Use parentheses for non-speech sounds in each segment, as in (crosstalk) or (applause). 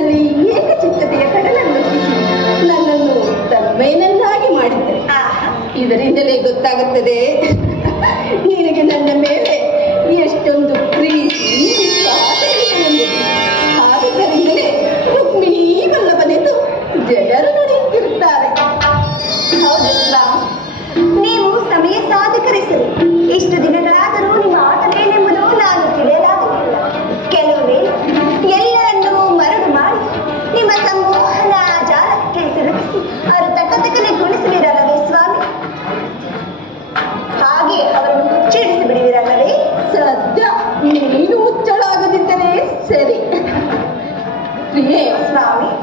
ಜೀವನದಲ್ಲಿ ಏಕಚಿತ್ತತೆಯ ಕಡಲನ್ನು ನನ್ನನ್ನು ತಮ್ಮೇನನ್ನಾಗಿ ಮಾಡಿದ್ದೆ. ಇದರಿಂದಲೇ ಗೊತ್ತಾಗುತ್ತದೆ (laughs) ನಿನಗೆ ನನ್ನ ಮೇಲೆ ಪ್ರಿಯೇ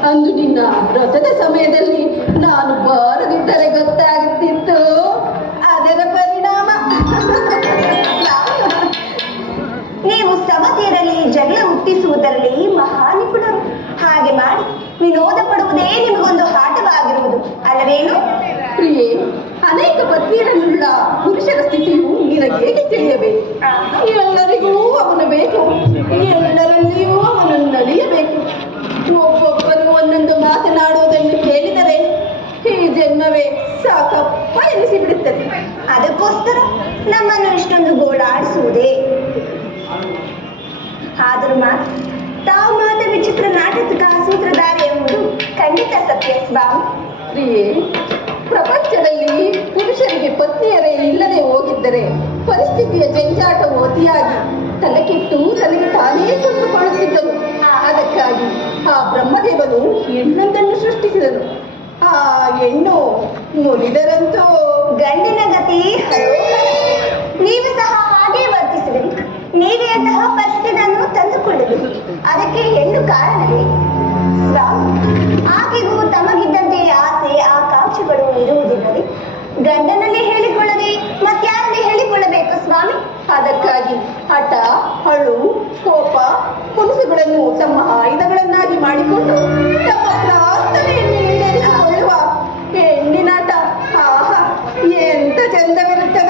ಅಂದು ನಿನ್ನ ವ್ರತದ ಸಮಯದಲ್ಲಿ ನಾನು ಬಾರದಿದ್ದರೆ ಗೊತ್ತಾಗುತ್ತಿತ್ತು. ಅದರ ಪರಿಣಾಮ. ನೀವು ಸಮತೆಯರಲ್ಲಿ ಜಗಳ ಹುಟ್ಟಿಸುವುದರಲ್ಲಿ ಮಹಾ ನಿಪುಣರು. ಹಾಗೆ ಮಾಡಿ ವಿನೋದ ಪಡುವುದೇ ನಿಮಗೊಂದು ಆಟವಾಗಿರುವುದು ಅಲ್ಲವೇನು? ಪ್ರಿಯೆ, ಅನೇಕ ಪತ್ನಿಯರನ್ನುಳ್ಳ ಪುರುಷರ ಸ್ಥಿತಿಯು ನಿನಗೇಗೆ ತಿಳಿಯಬೇಕು? ಜನ್ಮವೇ ಸಾಕಪ್ಪ ಎನಿಸಿಬಿಡುತ್ತದೆ. ಅದಕ್ಕೋಸ್ಕರ ನಮ್ಮನ್ನು ಇಷ್ಟೊಂದು ಗೋಳಾಡಿಸುವುದೇ. ಆದರೂ ಮಾತ್ರ ತಾವು ಮಾತ ವಿಚಿತ್ರ ನಾಟಕದ ಸೂತ್ರಧಾರಿ ಎಂಬುದು ಖಂಡಿತ ಸತ್ಯ ಸ್ವಾಮಿ ಪ್ರಿಯೆ, ಪ್ರಪಂಚದಲ್ಲಿ ಪುರುಷರಿಗೆ ಪತ್ನಿಯರೇ ಇಲ್ಲದೆ ಹೋಗಿದ್ದರೆ ಪರಿಸ್ಥಿತಿಯ ಜಂಜಾಟವು ಅತಿಯಾಗಿ ತಲೆಕೆಟ್ಟು ತನಗೆ ತಾನೇ ತುಂಬಿಕೊಳ್ಳುತ್ತಿದ್ದರು ಅದಕ್ಕಾಗಿ ಆ ಬ್ರಹ್ಮದೇವನು ಹೆಣ್ಣೊಂದನ್ನು ಸೃಷ್ಟಿಸಿದನು. ಆ ಹೆಣ್ಣು ಮುರಿದರಂತೂ ಗಂಡಿನ ಗತಿ. ನೀವು ಸಹ ಹಾಗೆ ವರ್ತಿಸಿದಿರಿ ನೀವೇ ಅಂತಹ ಪರಿಸ್ಥಿತಿಯನ್ನು ತಂದುಕೊಳ್ಳುವಿರಿ. ಅದಕ್ಕೆ ಹೆಣ್ಣು ಕಾರಣವೇ? ಆಕೆಗೂ ತಮಗಿದ್ದಂತೆ ಆಸೆ, ಆಕಾಂಕ್ಷೆಗಳು ಇರುವುದಿಲ್ಲವೇ? ಗಂಡನಲ್ಲಿ ಹೇಳಿಕೊಳ್ಳದೆ ಮತ್ತಾರಲ್ಲಿ ಹೇಳಿಕೊಳ್ಳಬೇಕು ಸ್ವಾಮಿ? ಅದಕ್ಕಾಗಿ ಹಠ, ಹಳು, ಕೋಪ ಕುಲುಸುಗಳನ್ನು ತಮ್ಮ ಆಯುಧಗಳನ್ನಾಗಿ ಮಾಡಿಕೊಂಡು Bien, entonces, ¿dónde van a estar